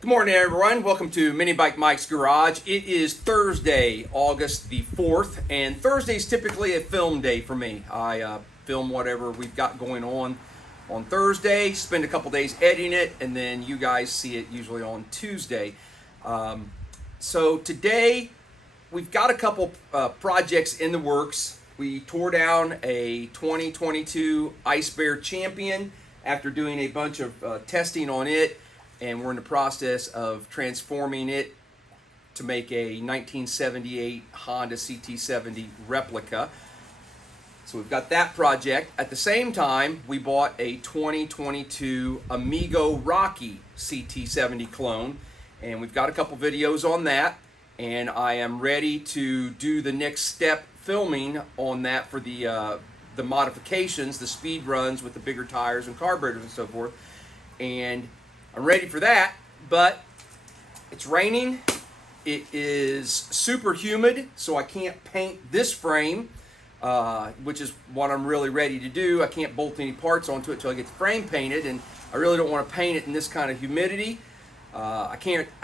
Good morning, everyone. Welcome to Mini Bike Mike's Garage. It is Thursday, August the 4th, and Thursday is typically a film day for me. I film whatever we've got going on Thursday, spend a couple days editing it, and then you guys see it usually on Tuesday. So today, we've got a couple projects in the works. We tore down a 2022 Ice Bear Champion after doing a bunch of testing on it. And we're in the process of transforming it to make a 1978 Honda CT70 replica. So we've got that project. At the same time, we bought a 2022 Amigo Rocky CT70 clone, and we've got a couple videos on that, and I am ready to do the next step filming on that for the modifications, the speed runs with the bigger tires and carburetors and so forth. And I'm ready for that, but it's raining. It is super humid, so I can't paint this frame, which is what I'm really ready to do. I can't bolt any parts onto it till I get the frame painted, and I really don't want to paint it in this kind of humidity. I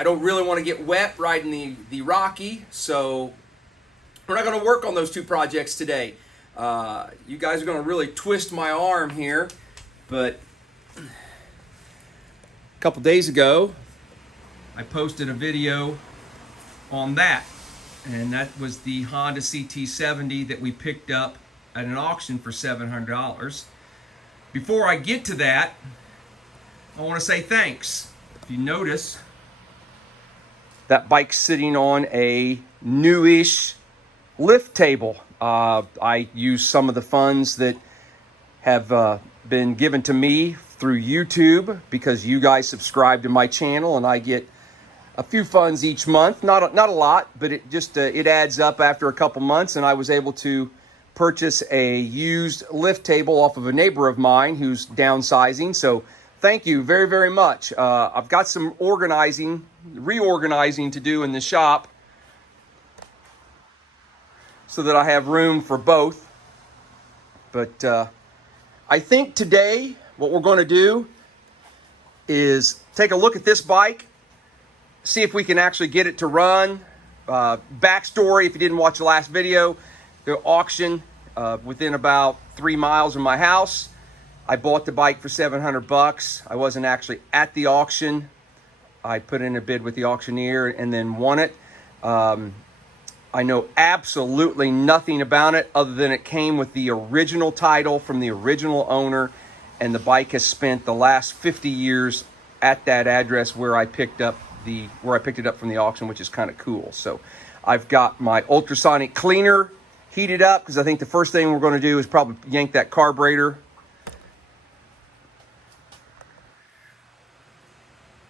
don't really want to get wet riding the Rocky, so we're not going to work on those two projects today. You guys are going to really twist my arm here, but a couple days ago, I posted a video on that, and that was the Honda CT70 that we picked up at an auction for $700. Before I get to that, I want to say thanks. If you notice, that bike's sitting on a newish lift table. I use some of the funds that have been given to me through YouTube because you guys subscribe to my channel, and I get a few funds each month. Not a lot, but it just it adds up after a couple months, and I was able to purchase a used lift table off of a neighbor of mine who's downsizing. So thank you very, very much. I've got some reorganizing to do in the shop so that I have room for both. But I think today what we're going to do is take a look at this bike, see if we can actually get it to run. Backstory, if you didn't watch the last video, the auction within about 3 miles of my house. I bought the bike for $700. I wasn't actually at the auction. I put in a bid with the auctioneer and then won it. I know absolutely nothing about it other than it came with the original title from the original owner, and the bike has spent the last 50 years at that address where I picked it up from the auction, which is kind of cool. So I've got my ultrasonic cleaner heated up because I think the first thing we're going to do is probably yank that carburetor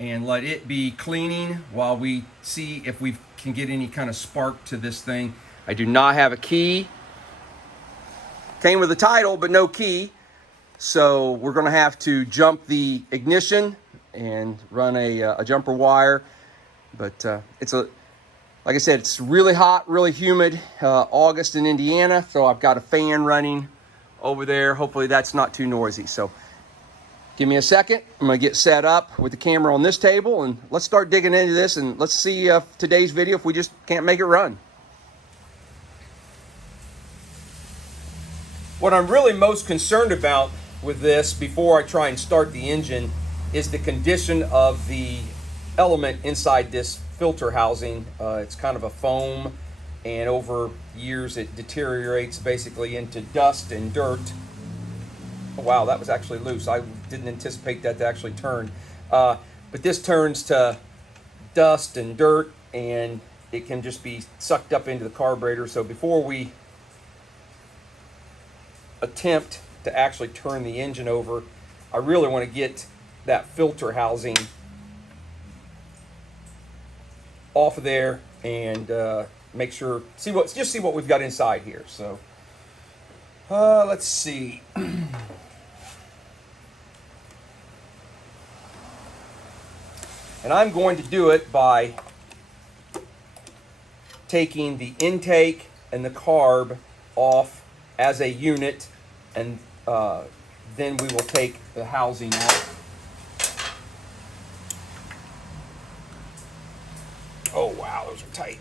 and let it be cleaning while we see if we can get any kind of spark to this thing. I do not have a key. Came with a title, but no key. So we're going to have to jump the ignition and run a jumper wire. But like I said, it's really hot, really humid. August in Indiana, so I've got a fan running over there. Hopefully that's not too noisy. So give me a second. I'm going to get set up with the camera on this table, and let's start digging into this, and let's see today's video if we just can't make it run. What I'm really most concerned about with this before I try and start the engine is the condition of the element inside this filter housing. It's kind of a foam, and over years it deteriorates basically into dust and dirt. Oh, wow, that was actually loose. I didn't anticipate that to actually turn. But this turns to dust and dirt, and it can just be sucked up into the carburetor. So before we attempt to actually turn the engine over, I really want to get that filter housing off of there and make sure, see what we've got inside here. So let's see. And I'm going to do it by taking the intake and the carb off as a unit, and then we will take the housing off. Oh wow, those are tight.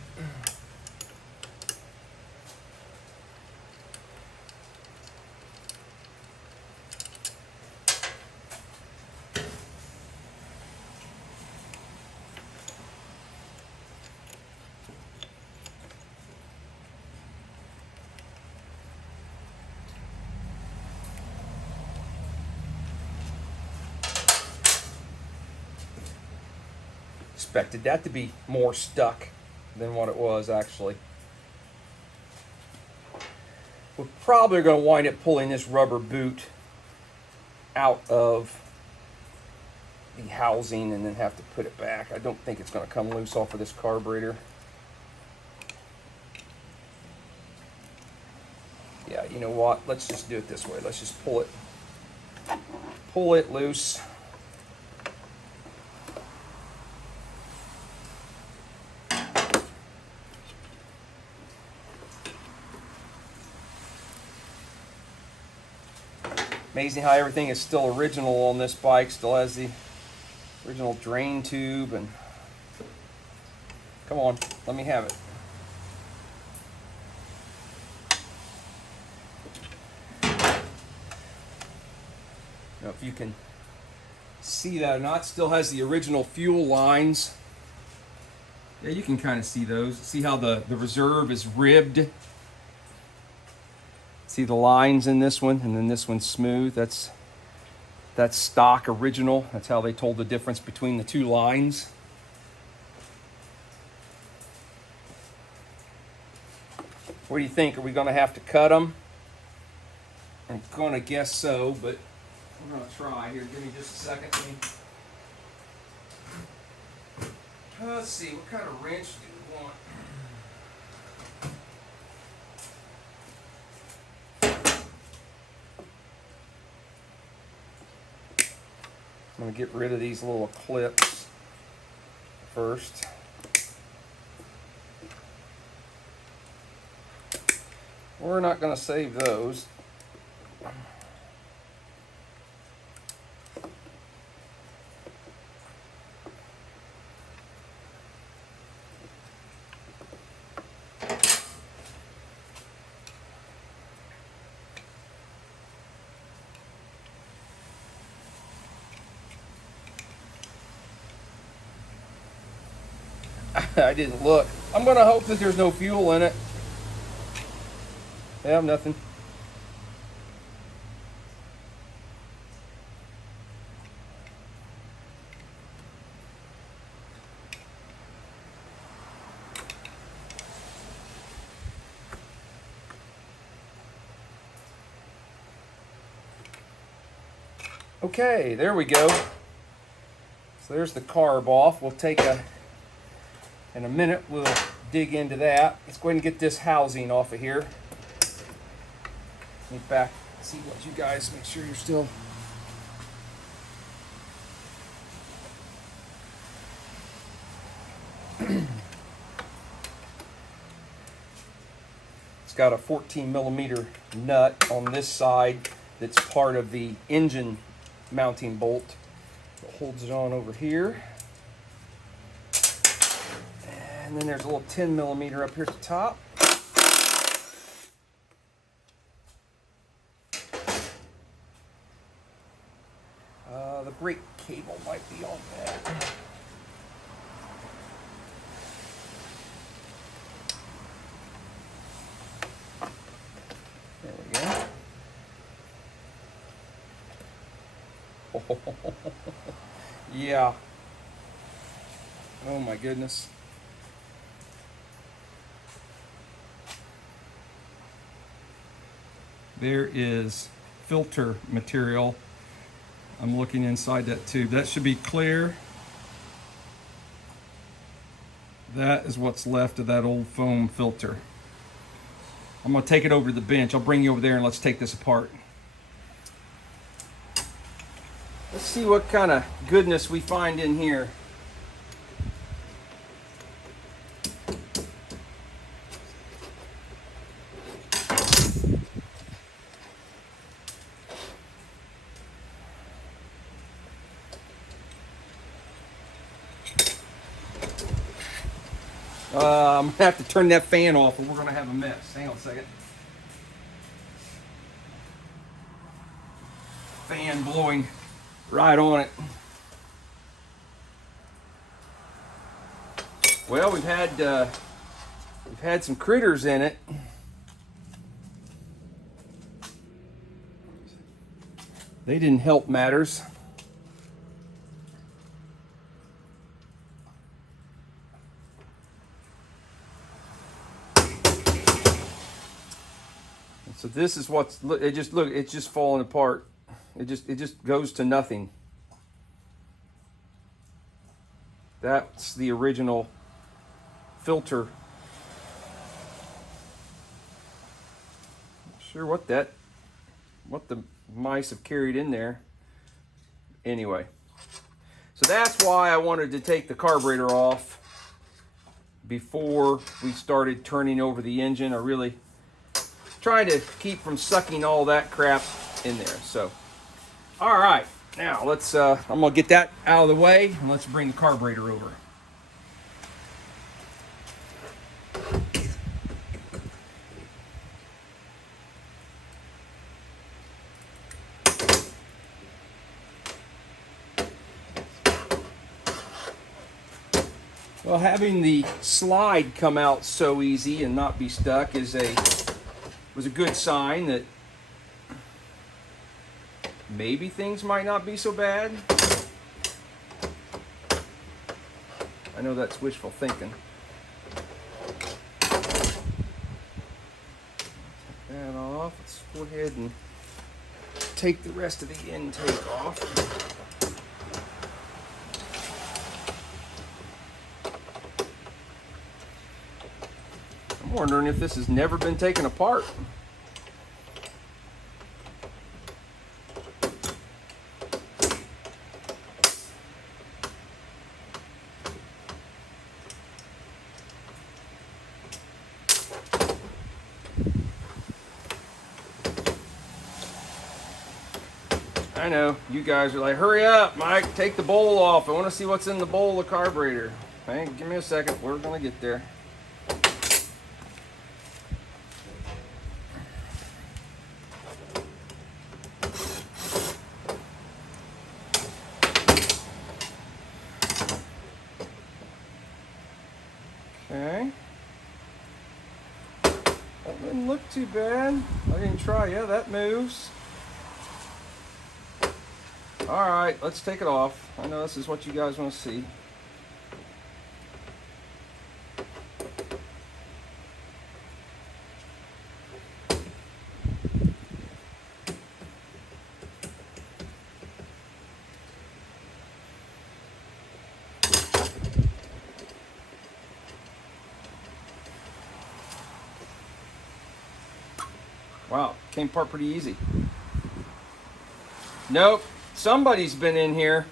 Expected that to be more stuck than what it was actually. We're probably going to wind up pulling this rubber boot out of the housing and then have to put it back. I don't think it's going to come loose off of this carburetor. Yeah, you know what? Let's just do it this way. Let's just pull it loose. Amazing how everything is still original on this bike. Still has the original drain tube and come on, let me have it. Now if you can see that or not, still has the original fuel lines. Yeah, you can kind of see those. See how the reserve is ribbed. See the lines in this one, and then this one's smooth. That's stock original. That's how they told the difference between the two lines. What do you think? Are we going to have to cut them? I'm going to guess so, but I'm going to try here. Give me just a second. Let's see, what kind of wrench do we want? I'm going to get rid of these little clips first. We're not going to save those. I didn't look. I'm going to hope that there's no fuel in it. Yeah, nothing. Okay, there we go. So there's the carb off. We'll take in a minute, we'll dig into that. Let's go ahead and get this housing off of here. Get back, see what you guys, make sure you're still. It's got a 14mm nut on this side that's part of the engine mounting bolt. It holds it on over here. And then there's a little 10mm up here at the top. The brake cable might be on that. There we go. Yeah. Oh my goodness. There is filter material. I'm looking inside that tube. That should be clear. That is what's left of that old foam filter. I'm going to take it over to the bench. I'll bring you over there and let's take this apart. Let's see what kind of goodness we find in here. I'm gonna have to turn that fan off or we're gonna have a mess. Hang on a second. Fan blowing right on it. Well, we've had some critters in it. They didn't help matters. So this is what's it's just falling apart. It just goes to nothing. That's the original filter. Not sure what the mice have carried in there. Anyway, so that's why I wanted to take the carburetor off before we started turning over the engine. I really trying to keep from sucking all that crap in there. So, all right, now let's. I'm gonna get that out of the way and let's bring the carburetor over. Well, having the slide come out so easy and not be stuck was a good sign that maybe things might not be so bad. I know that's wishful thinking. Take that off. Let's go ahead and take the rest of the intake off. I'm wondering if this has never been taken apart. I know, you guys are like, hurry up, Mike, take the bowl off. I want to see what's in the bowl of carburetor. Hey, give me a second, we're going to get there. Okay. That didn't look too bad. I didn't try. Yeah, that moves. All right, let's take it off. I know this is what you guys want to see. Wow, came apart pretty easy. Nope, somebody's been in here.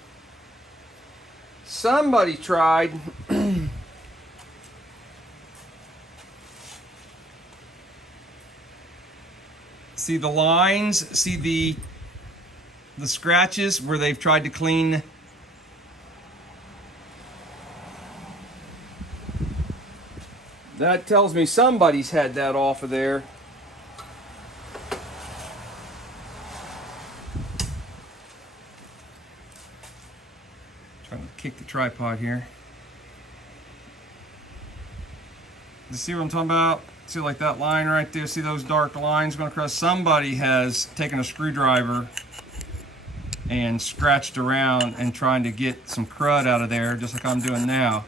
Somebody tried. See the lines? See the scratches where they've tried to clean? That tells me somebody's had that off of there. Kick the tripod here. You see what I'm talking about? See, like that line right there? See those dark lines going across? Somebody has taken a screwdriver and scratched around and trying to get some crud out of there, just like I'm doing now.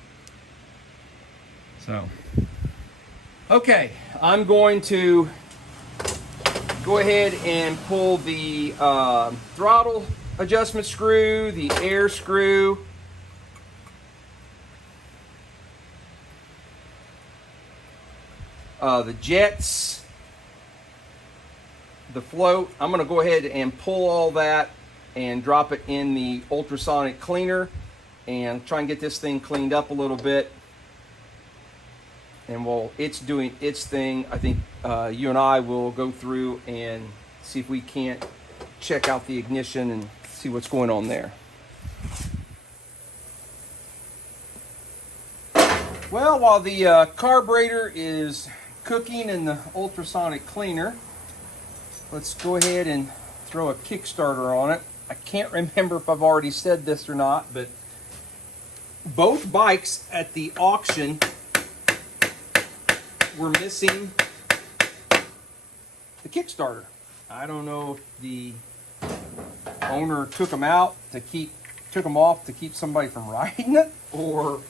So, okay, I'm going to go ahead and pull the throttle adjustment screw, the air screw, the jets, the float. I'm going to go ahead and pull all that and drop it in the ultrasonic cleaner and try and get this thing cleaned up a little bit. And while it's doing its thing, I think you and I will go through and see if we can't check out the ignition and see what's going on there. Well, while the carburetor is cooking in the ultrasonic cleaner, let's go ahead and throw a Kickstarter on it. I can't remember if I've already said this or not, but both bikes at the auction were missing the Kickstarter. I don't know if the owner took them off to keep somebody from riding it, or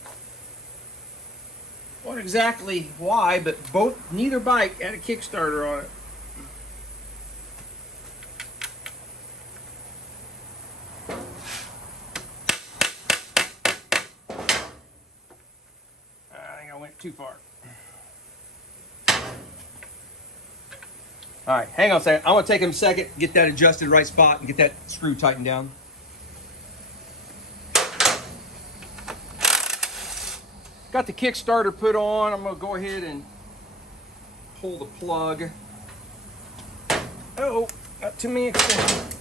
what exactly why, but neither bike had a Kickstarter on it. I think I went too far. All right, hang on a second. I'm gonna take him a second, get that adjusted right spot, and get that screw tightened down. Got the Kickstarter put on. I'm gonna go ahead and pull the plug. Oh, not too many extensions.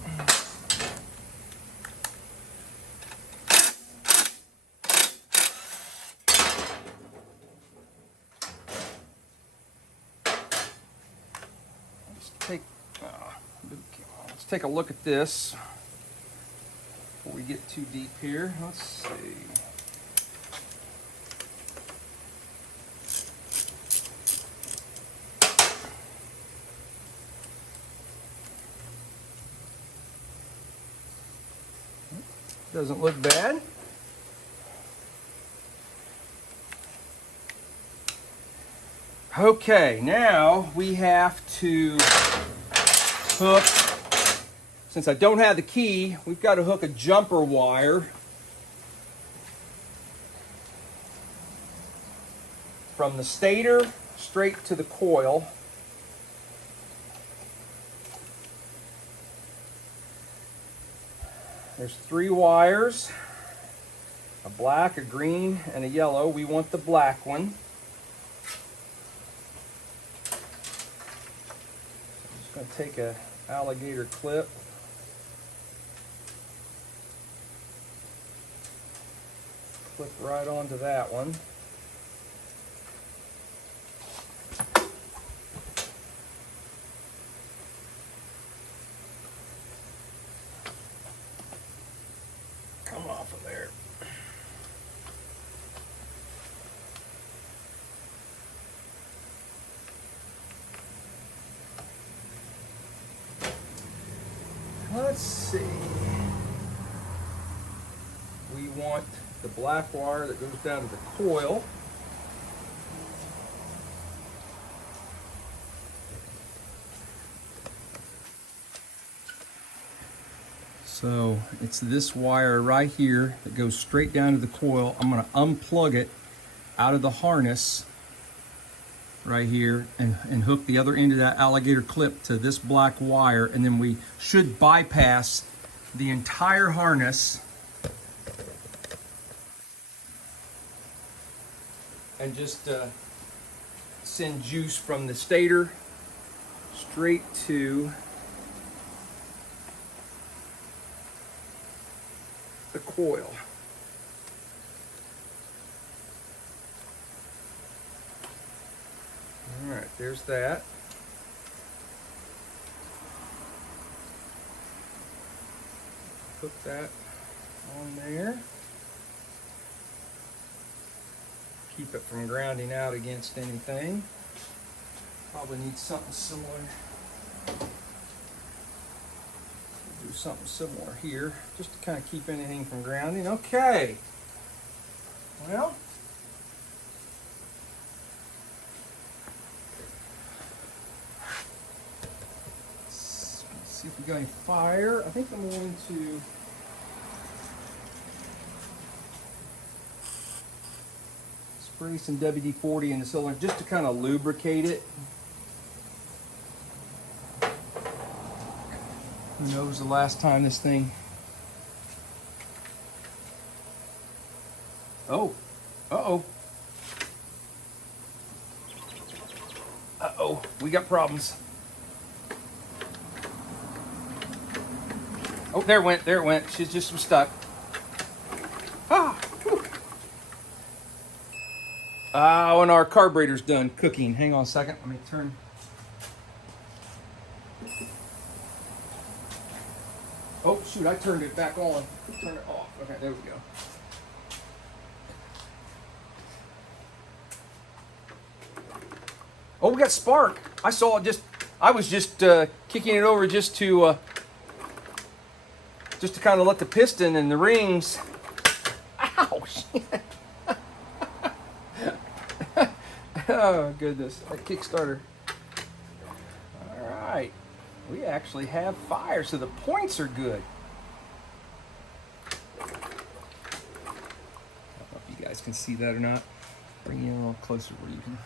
Let's take a look at this before we get too deep here. Let's see. Doesn't look bad. Okay, now we have to hook, since I don't have the key, we've got to hook a jumper wire from the stator straight to the coil. There's 3 wires, a black, a green, and a yellow. We want the black one. I'm just going to take a alligator clip. Clip right onto that one. Come off of there. Let's see. We want the black wire that goes down to the coil. So it's this wire right here that goes straight down to the coil. I'm going to unplug it out of the harness right here and hook the other end of that alligator clip to this black wire, and then we should bypass the entire harness and just send juice from the stator straight to the coil. All right, there's that. Put that on there. Keep it from grounding out against anything. Probably need something similar. Do something similar here, just to kind of keep anything from grounding. Okay. Well, let's see if we got any fire. I think I'm going to spray some WD-40 in the cylinder just to kind of lubricate it. Who knows the last time this thing... Oh. Uh-oh. Uh-oh. We got problems. Oh, there it went. There it went. She's just stuck. Ah. Whew. When our carburetor's done cooking. Hang on a second. Let me turn. Oh, shoot, I turned it back on. Turn it off. Okay, there we go. Oh, we got spark. I saw it just, I was just kicking it over just to kind of let the piston and the rings. Ow, shit. Oh, goodness. That Kickstarter. All right. We actually have fire, so the points are good. I don't know if you guys can see that or not. Bring you a little closer where you can.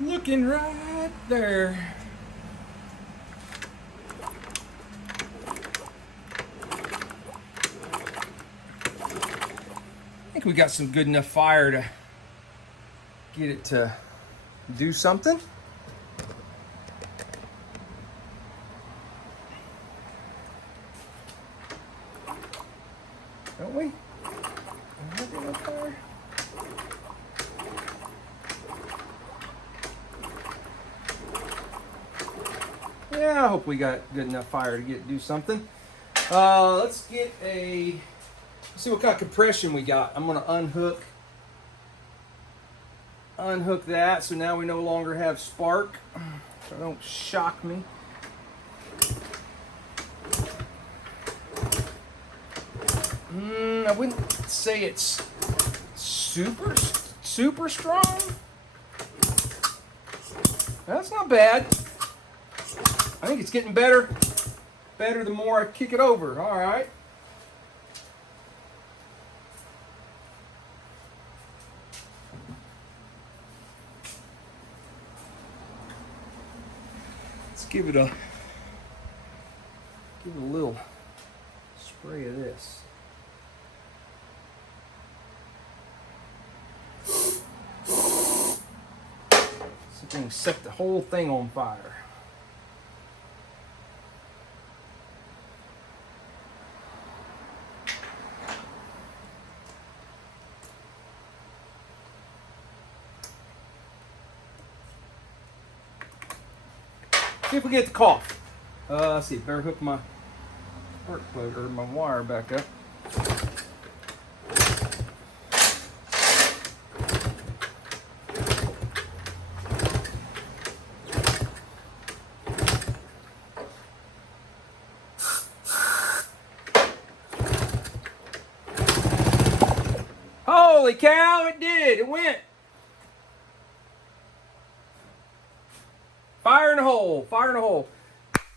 Looking right there. I think we got some good enough fire to get it to do something. Don't we? Yeah, I hope we got good enough fire to get do something. Let's get let's see what kind of compression we got. I'm gonna unhook that, so now we no longer have spark, so don't shock me. I wouldn't say it's super strong. That's not bad. I think it's getting better the more I kick it over. All right. Let's give it a little spray of this. So we can set the whole thing on fire. See if we get the cough. Let's see, better hook my spark plug or my wire back up. Holy cow, it did. It went. Fire in the hole. Fire in the hole.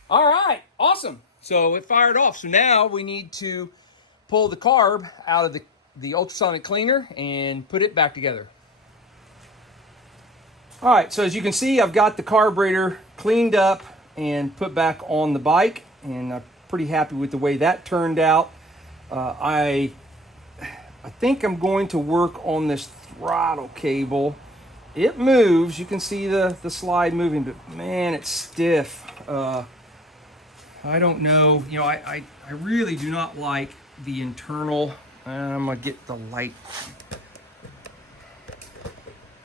All right. Awesome. So it fired off. So now we need to pull the carb out of the ultrasonic cleaner and put it back together. All right. So as you can see, I've got the carburetor cleaned up and put back on the bike. And I'm pretty happy with the way that turned out. I think I'm going to work on this throttle cable. It moves. You can see the slide moving, but man, it's stiff. I don't know. You know, I really do not like the internal. I'm gonna get the light.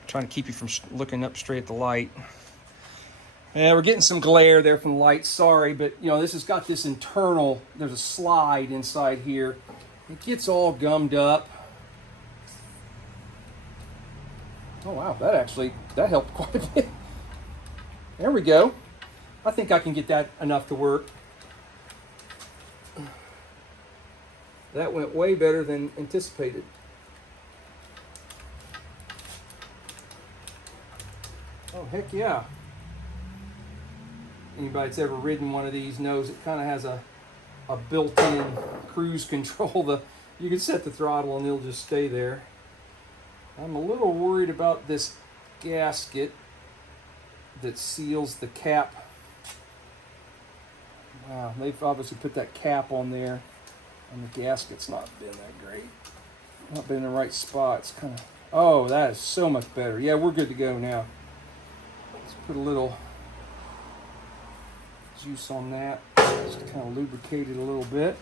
Trying to keep you from looking up straight at the light. Yeah, we're getting some glare there from the light. Sorry, but you know, this has got this internal. There's a slide inside here. It gets all gummed up. Oh wow, that helped quite a bit. There we go. I think I can get that enough to work. That went way better than anticipated. Oh heck yeah. Anybody that's ever ridden one of these knows it kind of has a built-in cruise control. You can set the throttle and it'll just stay there. I'm a little worried about this gasket that seals the cap. Wow, they've obviously put that cap on there, and the gasket's not been that great. Not been in the right spot. It's kind of, oh, that is so much better. Yeah, we're good to go now. Let's put a little juice on that, just to kind of lubricate it a little bit.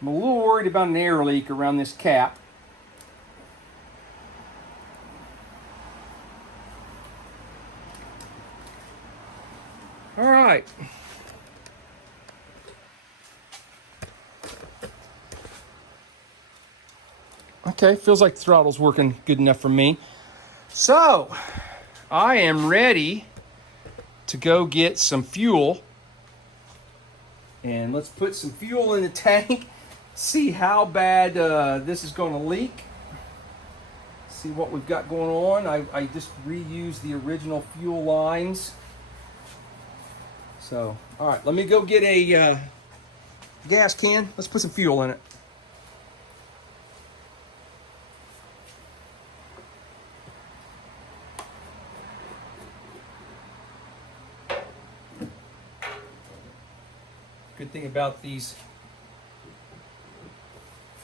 I'm a little worried about an air leak around this cap. All right. Okay, feels like the throttle's working good enough for me. So, I am ready to go get some fuel. And let's put some fuel in the tank, see how bad this is going to leak. See what we've got going on. I just reused the original fuel lines. So, all right, let me go get a gas can. Let's put some fuel in it. Good thing about these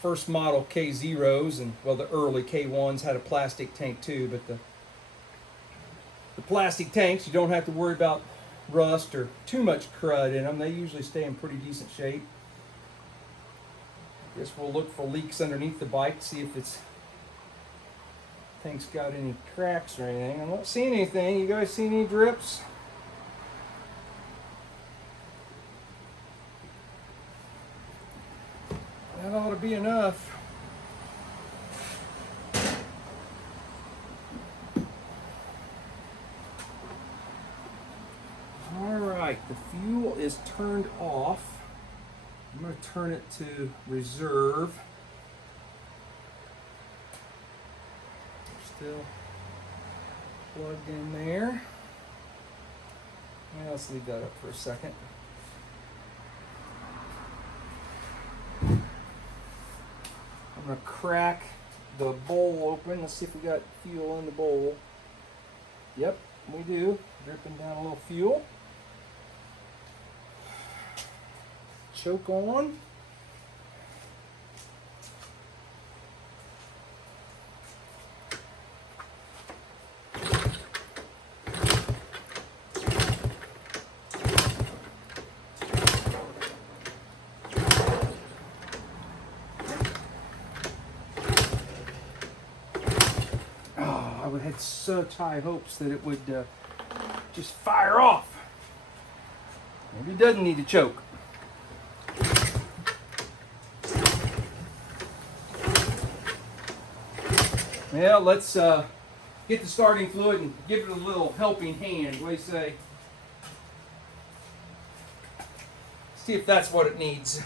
first model K0s, and well, the early K1s had a plastic tank too, but the plastic tanks, you don't have to worry about rust or too much crud in them. They usually stay in pretty decent shape. I guess we'll look for leaks underneath the bike to see if tank's got any cracks or anything. I'm not seeing anything. You guys see any drips? That ought to be enough. All right, the fuel is turned off. I'm going to turn it to reserve. Still plugged in there. Let's leave that up for a second. I'm going to crack the bowl open. Let's see if we got fuel in the bowl. Yep, we do. Dripping down a little fuel. Choke on. I had such high hopes that it would just fire off. Maybe it doesn't need to choke. Well, let's get the starting fluid and give it a little helping hand. What do you say? See if that's what it needs.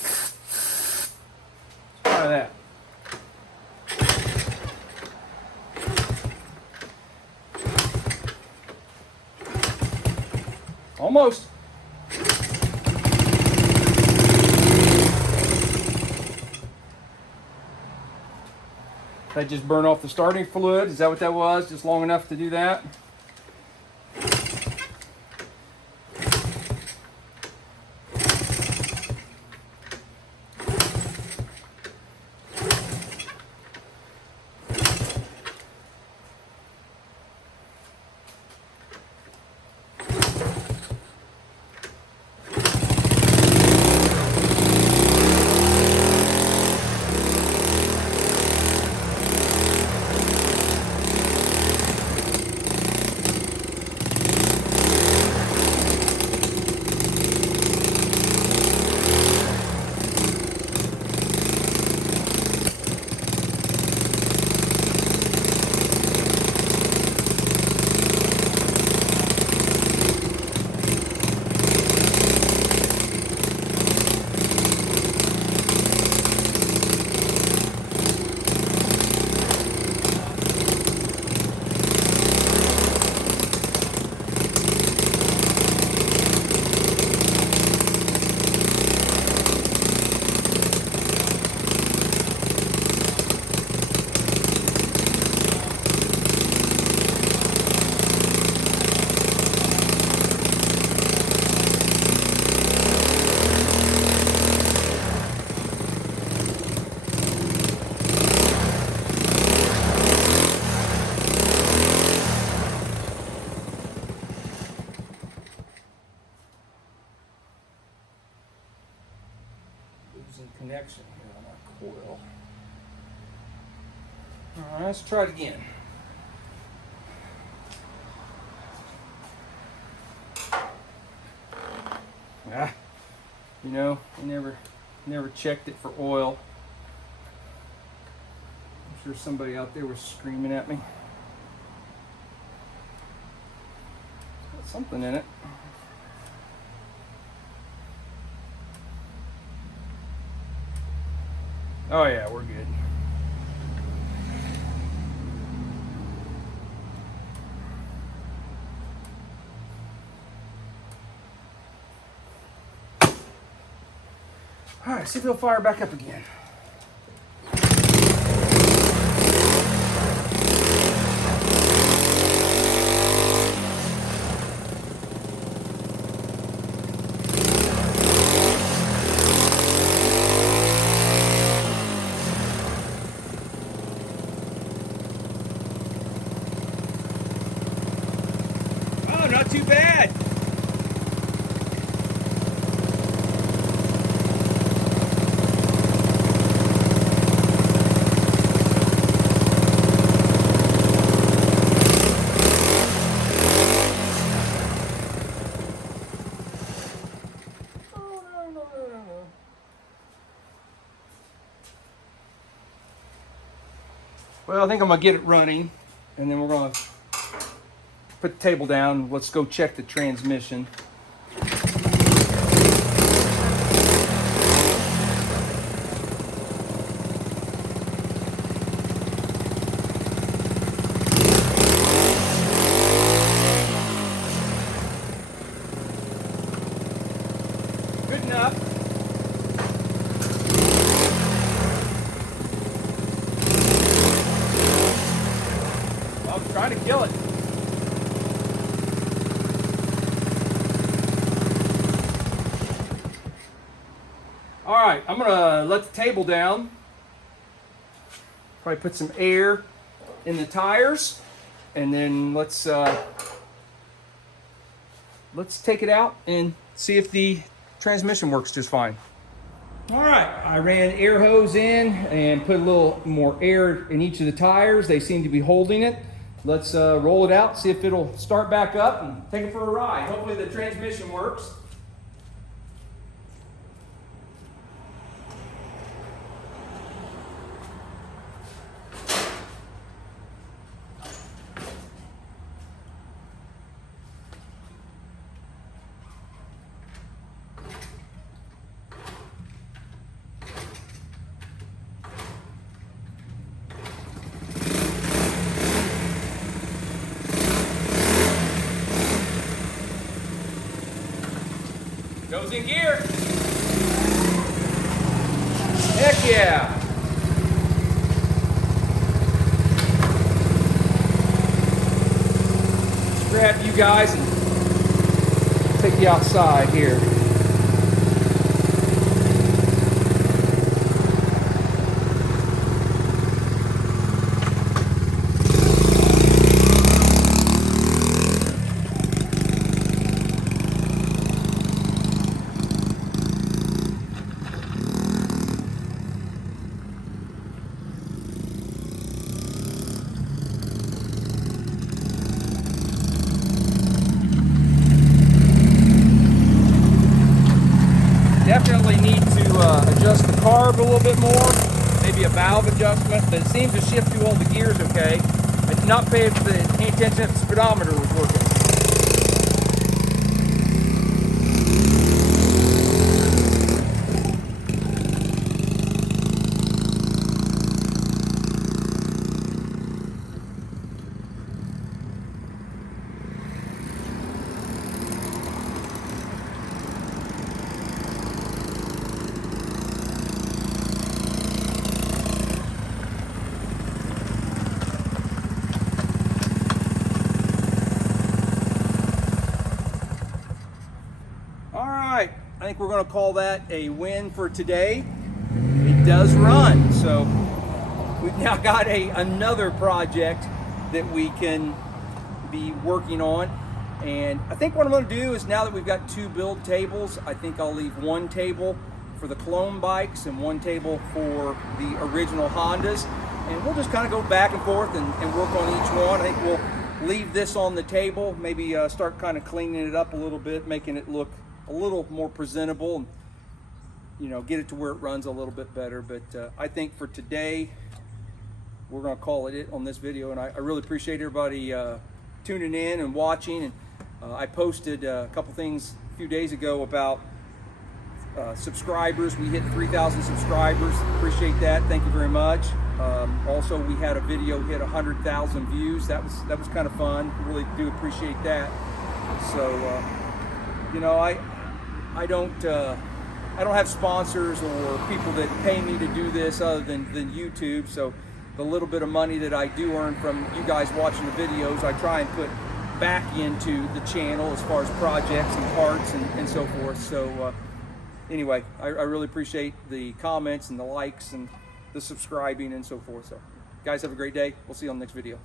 Let's try that. Almost. That just burn off the starting fluid? Is that what that was? Just long enough to do that? losing connection here on our coil. All right, let's try it again. You know, I never checked it for oil. I'm sure somebody out there was screaming at me. Got something in it. Oh yeah, we're good. All right, see if it'll fire back up again. Oh, not too bad. Well, I think I'm gonna get it running, and then we're gonna put the table down. Let's go check the transmission. Good enough. Trying to kill it. All right, I'm gonna let the table down. Probably put some air in the tires, and then let's take it out and see if the transmission works just fine. All right, I ran air hose in and put a little more air in each of the tires. They seem to be holding it. Let's roll it out, see if it'll start back up, and take it for a ride. Hopefully the transmission works. Goes in gear. Heck yeah. Let's grab you guys and take you outside here. Definitely need to adjust the carb a little bit more, maybe a valve adjustment, but it seems to shift through all the gears okay. I did not pay any attention if the speedometer was working. I think we're going to call that a win for today. It does run, so we've now got another project that we can be working on. And I think what I'm going to do is, now that we've got two build tables, I think I'll leave one table for the clone bikes and one table for the original Hondas. And we'll just kind of go back and forth and work on each one. I think we'll leave this on the table, maybe start kind of cleaning it up a little bit, making it look a little more presentable, and, you know, get it to where it runs a little bit better. But I think for today, we're going to call it on this video. And I really appreciate everybody tuning in and watching. And I posted a couple things a few days ago about subscribers. We hit 3,000 subscribers. Appreciate that. Thank you very much. Also, we had a video hit 100,000 views. That was kind of fun. Really do appreciate that. So, you know, I don't have sponsors or people that pay me to do this other than YouTube. So the little bit of money that I do earn from you guys watching the videos, I try and put back into the channel as far as projects and parts and so forth. So anyway, I really appreciate the comments and the likes and the subscribing and so forth. So guys, have a great day. We'll see you on the next video.